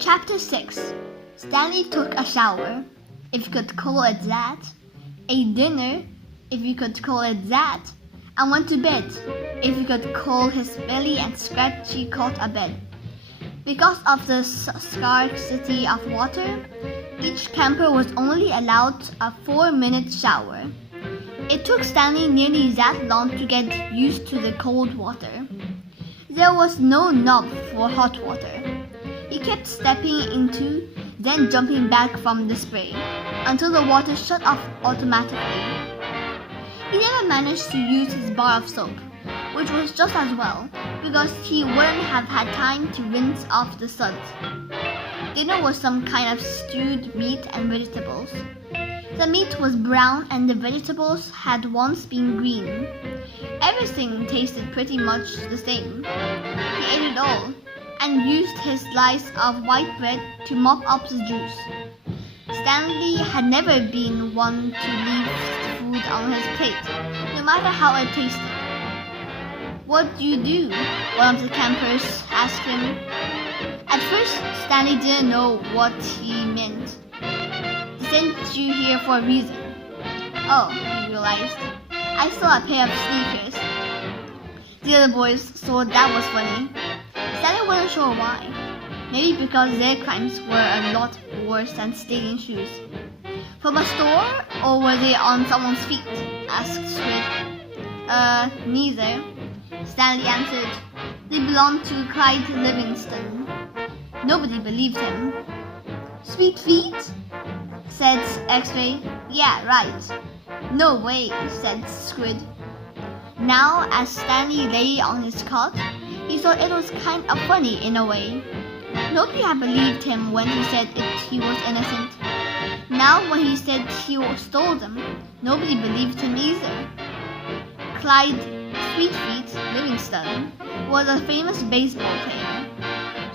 Chapter 6. Stanley took a shower, if you could call it that, ate dinner, if you could call it that, and went to bed, if you could call his belly and scratchy cot a bed. Because of the scarcity of water, each camper was only allowed a 4-minute shower. It took Stanley nearly that long to get used to the cold water. There was no knob for hot water. He kept stepping into, then jumping back from the spray, until the water shut off automatically. He never managed to use his bar of soap, which was just as well, because he wouldn't have had time to rinse off the suds. Dinner was some kind of stewed meat and vegetables. The meat was brown and the vegetables had once been green. Everything tasted pretty much the same. He ate it all, and used his slice of white bread to mop up the juice. Stanley had never been one to leave food on his plate, no matter how it tasted. "What do you do?" one of the campers asked him. At first, Stanley didn't know what he meant. "They sent you here for a reason." "Oh," he realized, "I saw a pair of sneakers." The other boys thought that was funny. Stanley wasn't sure why. Maybe because their crimes were a lot worse than stealing shoes. "From a store, or were they on someone's feet?" asked Squid. Neither," Stanley answered. "They belonged to Clyde Livingston." Nobody believed him. "Sweet feet?" said X-Ray. "Yeah, right." "No way," said Squid. Now, as Stanley lay on his cot, he thought it was kind of funny in a way. Nobody had believed him when he said he was innocent. Now when he said he stole them, nobody believed him either. Clyde Sweetfeet Livingston was a famous baseball player.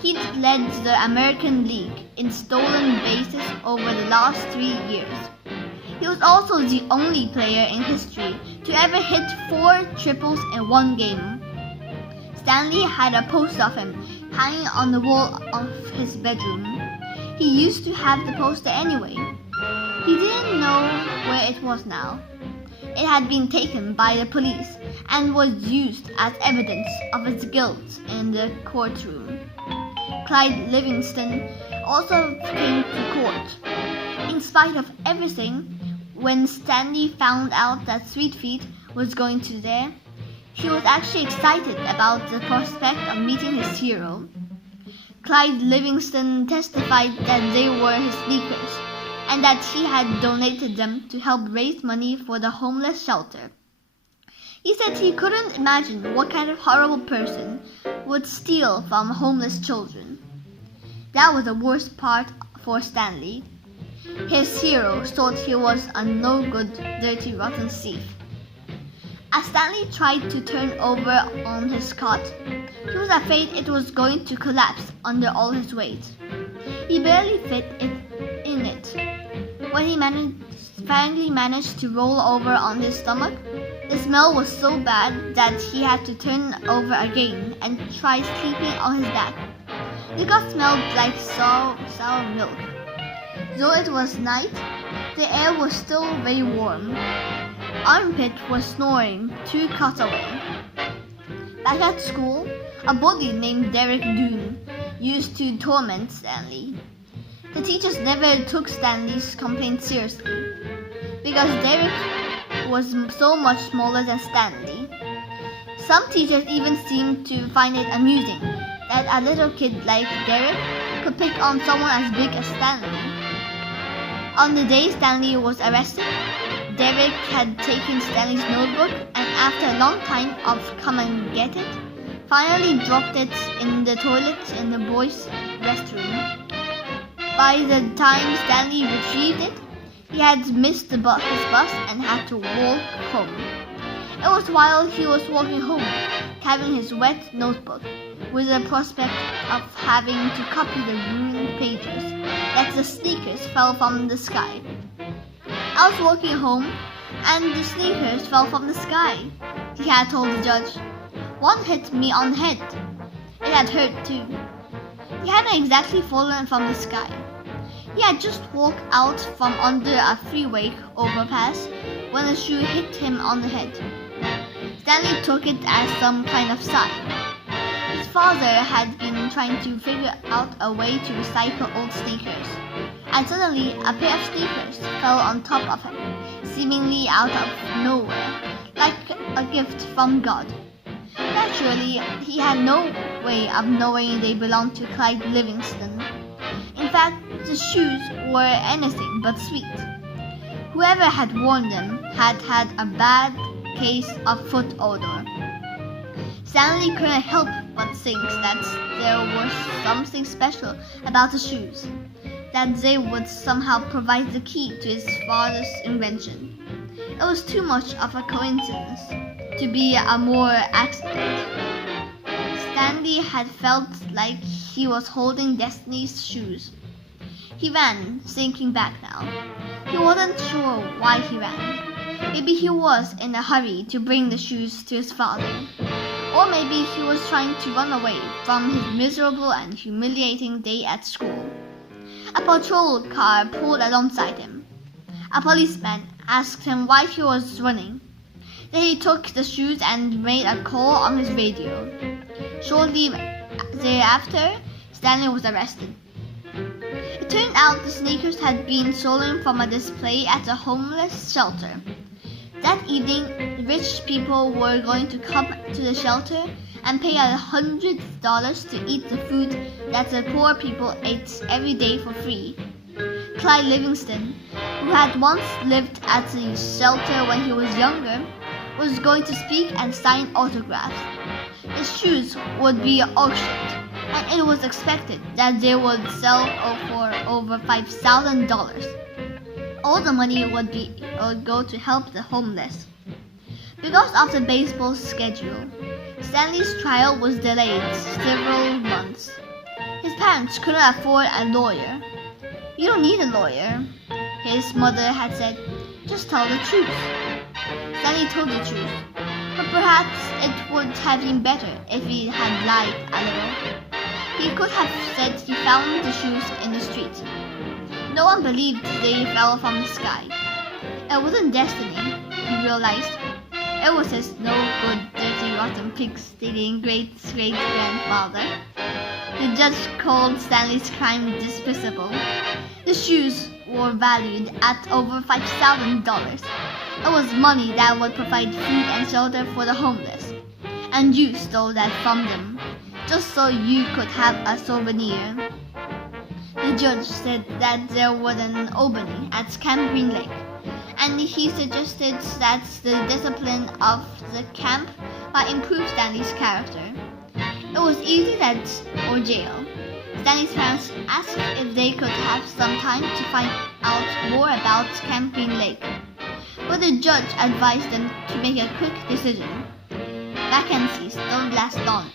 He'd led the American League in stolen bases over the last 3 years. He was also the only player in history to ever hit 4 triples in one game. Stanley had a poster of him hanging on the wall of his bedroom. He used to have the poster anyway. He didn't know where it was now. It had been taken by the police and was used as evidence of his guilt in the courtroom. Clyde Livingston also came to court. In spite of everything, when Stanley found out that Sweetfeet was going to there, he was actually excited about the prospect of meeting his hero. Clyde Livingston testified that they were his sneakers, and that he had donated them to help raise money for the homeless shelter. He said he couldn't imagine what kind of horrible person would steal from homeless children. That was the worst part for Stanley. His hero thought he was a no-good, dirty, rotten thief. As Stanley tried to turn over on his cot, he was afraid it was going to collapse under all his weight. He barely fit in it. When he finally managed to roll over on his stomach, the smell was so bad that he had to turn over again and try sleeping on his back. The gut smelled like sour milk. Though it was night, the air was still very warm. Armpit was snoring 2 cots away. Back at school, a bully named Derek Doone used to torment Stanley. The teachers never took Stanley's complaint seriously, because Derek was so much smaller than Stanley. Some teachers even seemed to find it amusing that a little kid like Derek could pick on someone as big as Stanley. On the day Stanley was arrested, Derek had taken Stanley's notebook and after a long time of come and get it, finally dropped it in the toilet in the boys' restroom. By the time Stanley retrieved it, he had missed his bus and had to walk home. It was while he was walking home, carrying his wet notebook, with the prospect of having to copy the ruined pages, that the sneakers fell from the sky. "I was walking home, and the sneakers fell from the sky," he had told the judge. "One hit me on the head. It had hurt too." He hadn't exactly fallen from the sky. He had just walked out from under a freeway overpass when a shoe hit him on the head. Stanley took it as some kind of sign. His father had been trying to figure out a way to recycle old sneakers, and suddenly a pair of sneakers fell on top of him, seemingly out of nowhere, like a gift from God. Naturally, he had no way of knowing they belonged to Clyde Livingston. In fact, the shoes were anything but sweet. Whoever had worn them had had a bad case of foot odor. Stanley couldn't help but think that there was something special about the shoes, that they would somehow provide the key to his father's invention. It was too much of a coincidence to be a mere accident. Stanley had felt like he was holding Destiny's shoes. He ran, thinking back now. He wasn't sure why he ran. Maybe he was in a hurry to bring the shoes to his father. Or maybe he was trying to run away from his miserable and humiliating day at school. A patrol car pulled alongside him. A policeman asked him why he was running. Then he took the shoes and made a call on his radio. Shortly thereafter, Stanley was arrested. It turned out the sneakers had been stolen from a display at a homeless shelter. That evening, rich people were going to come to the shelter and pay $100 to eat the food that the poor people ate every day for free. Clyde Livingston, who had once lived at the shelter when he was younger, was going to speak and sign autographs. The shoes would be auctioned, and it was expected that they would sell for over $5,000. All the money would go to help the homeless. Because of the baseball schedule, Stanley's trial was delayed several months. His parents couldn't afford a lawyer. "You don't need a lawyer," his mother had said. "Just tell the truth." Stanley told the truth, but perhaps it would have been better if he had lied a little. He could have said he found the shoes in the street. No one believed they fell from the sky. It wasn't destiny, he realized. It was his no-good, dirty, rotten, pig-stealing great-great-grandfather. The judge called Stanley's crime despicable. The shoes were valued at over $5,000. It was money that would provide food and shelter for the homeless. And you stole that from them, just so you could have a souvenir. The judge said that there was an opening at Camp Green Lake, and he suggested that the discipline of the camp might improve Stanley's character. It was either that or jail. Stanley's parents asked if they could have some time to find out more about Camp Green Lake, but the judge advised them to make a quick decision. Vacancies don't last long